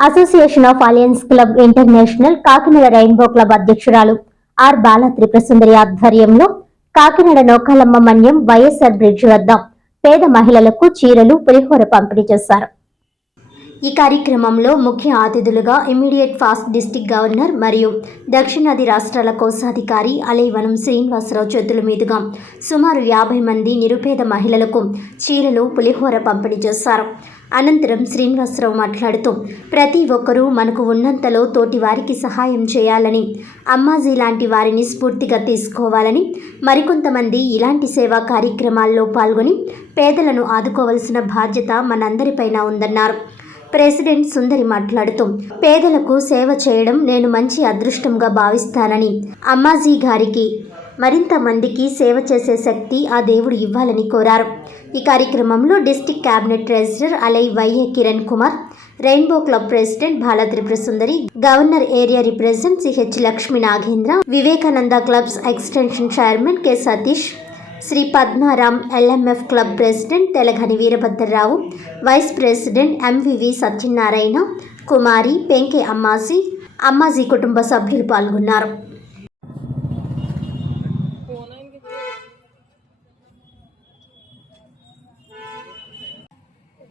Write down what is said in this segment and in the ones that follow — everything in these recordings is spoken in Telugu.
Association of alliance club international Kakinada rainbow club అధ్యక్షురాలు ఆర్ బాల త్రిపురసుందరి ఆధ్వర్యంలో కాకినాడ నౌకాలమ్మ మన్యం వైఎస్ఆర్ బ్రిడ్జ్ వద్ద పేద మహిళలకు చీరలు పులిహోర పంపిణీ చేశారు. ఈ కార్యక్రమంలో ముఖ్య అతిథులుగా ఇమీడియట్ ఫాస్ట్ డిస్టిక్ గవర్నర్ మరియు దక్షిణాది రాష్ట్రాల కోశాధికారి అలైవనం శ్రీనివాసరావు చేతుల మీదుగా సుమారు యాభై మంది నిరుపేద మహిళలకు చీరలు పులిహోర పంపిణీ చేశారు. అనంతరం శ్రీనివాసరావు మాట్లాడుతూ ప్రతి ఒక్కరూ మనకు ఉన్నంతలో తోటి వారికి సహాయం చేయాలని అమ్మాజీ లాంటి వారిని స్ఫూర్తిగా తీసుకోవాలని మరికొంతమంది ఇలాంటి సేవా కార్యక్రమాల్లో పాల్గొని పేదలను ఆదుకోవలసిన బాధ్యత మనందరిపైన ఉందన్నారు. ప్రెసిడెంట్ సుందరి మాట్లాడుతూ పేదలకు సేవ చేయడం నేను మంచి అదృష్టంగా భావిస్తానని అమ్మాజీ గారికి మరింత మందికి సేవ చేసే శక్తి ఆ దేవుడు ఇవ్వాలని కోరారు. ఈ కార్యక్రమంలో district cabinet treasurer ally YA Kiran Kumar rainbow club president Bala Sundari governor area represent CH Lakshmi Nagendra Vivekananda clubs extension chairman K Satish Shri Padmaram LMF club president Telagani Veerabhadrarao vice president MVV Satyanarayana Kumari Penke Ammaji Ammaji కుటుంబ సభ్యులు పాల్గొన్నారు.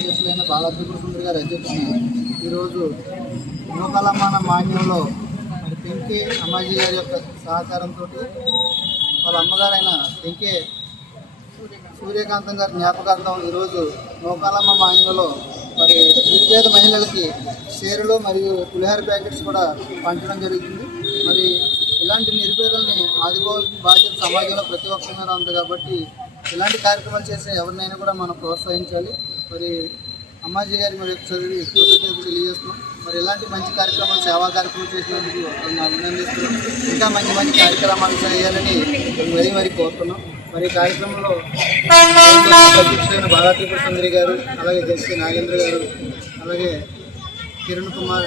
అధ్యక్షులైన బాలాత్రిపుర సుందరి గారి అధ్యక్షతన ఈరోజు నూకలమాన మాన్యంలో మరి పెంకే అమ్మాజీ గారి యొక్క సహకారంతో వాళ్ళ అమ్మగారైన పెంకే సూర్యకాంతం గారి జ్ఞాపకార్థం ఈరోజు నూకాలమ్మ మాన్యంలో మరి నిరుపేద మహిళలకి చీరలు మరియు పులిహార ప్యాకెట్స్ కూడా పంచడం జరుగుతుంది. మరి ఇలాంటి నిరుపేదల్ని ఆదుకోవాల్సిన బాధ్యత సమాజంలో ప్రతి ఒక్కరి ఉంది కాబట్టి ఇలాంటి కార్యక్రమాలు చేసే ఎవరినైనా కూడా మనం ప్రోత్సహించాలి. మరి అమ్మాజీ గారి మరి చదివి కృతజ్ఞతలు తెలియజేస్తున్నాం. మరి ఇలాంటి మంచి కార్యక్రమాలు సేవా కార్యక్రమాలు చేసినందుకు అభినందిస్తున్నాం. ఇంకా మంచి మంచి కార్యక్రమాలు చేయాలని మరీ మరి కోరుతున్నాం. మరి కార్యక్రమంలో అధ్యక్షులైన బాలాత్రిపుర సుందరి గారు అలాగే జెస్సీ నాగేంద్ర గారు అలాగే Kiran Kumar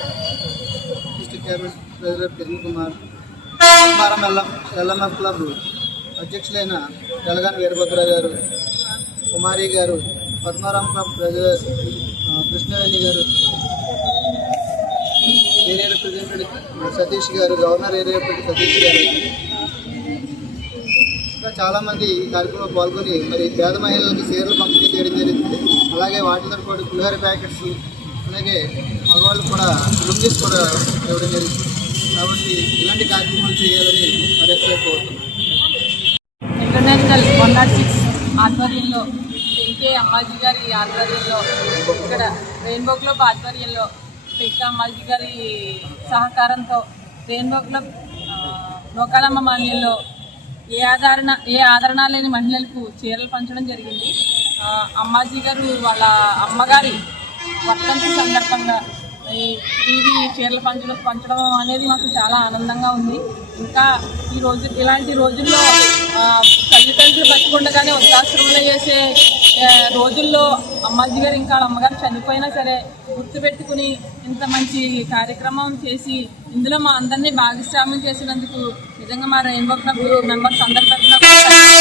district chairman president Kiran Kumar కుమారం ఎల్లం ఎల్ఎంఎఫ్ క్లబ్ అధ్యక్షులైన తెలంగాణ వీరభద్ర గారు కుమారి గారు పద్మారాం క్లబ్ ప్రెసిడెంట్ కృష్ణవేణి గారు ఏరియా రిప్రజెంటేటివ్ సతీష్ గారు గవర్నర్ ఏరియా రిప్రజెంటేటివ్ సతీష్ గారు. ఇంకా చాలామంది ఈ కార్యక్రమంలో పాల్గొని మరి పేద మహిళలకు చీరలు పంపిణీ చేయడం జరిగింది. అలాగే వాటితో పాటు పులిహోర ప్యాకెట్స్ అలాగే మగవాళ్ళు కూడా లుంగీస్ కూడా ఇవ్వడం జరిగింది. కాబట్టి ఇలాంటి కార్యక్రమాలు చేయాలని మరొకసారి కోరుతున్నాను. ఇంటర్నేషనల్ వన్ నాట్ సిక్స్ ఆధ్వర్యంలో పెంకే అమ్మాజీ గారి ఆధ్వర్యంలో ఇక్కడ రెయిన్బో క్లబ్ ఆధ్వర్యంలో పెంకే అమ్మాజీ గారి సహకారంతో రెయిన్బో క్లబ్ నోకాలమ్మ మాన్యంలో ఏ ఆదరణ ఏ ఆదరణ లేని మహిళలకు చీరలు పంచడం జరిగింది. అమ్మాజీ గారు వాళ్ళ అమ్మగారి వర్తంతి సందర్భంగా ఇవి చీరలు పంచడం పంచడం అనేది మాకు చాలా ఆనందంగా ఉంది. ఇంకా ఈ రోజు ఇలాంటి రోజుల్లో తల్లిదండ్రులు బతికుండగానే వృద్ధాశ్రమంలో చేసే రోజుల్లో అమ్మాజీ గారు ఇంకా వాళ్ళ అమ్మగారు చనిపోయినా సరే గుర్తుపెట్టుకుని ఇంత మంచి కార్యక్రమం చేసి ఇందులో మా అందరినీ భాగస్వామ్యం చేసినందుకు నిజంగా మా రెయిన్బో క్లబ్ మెంబర్స్ అందరి తరఫున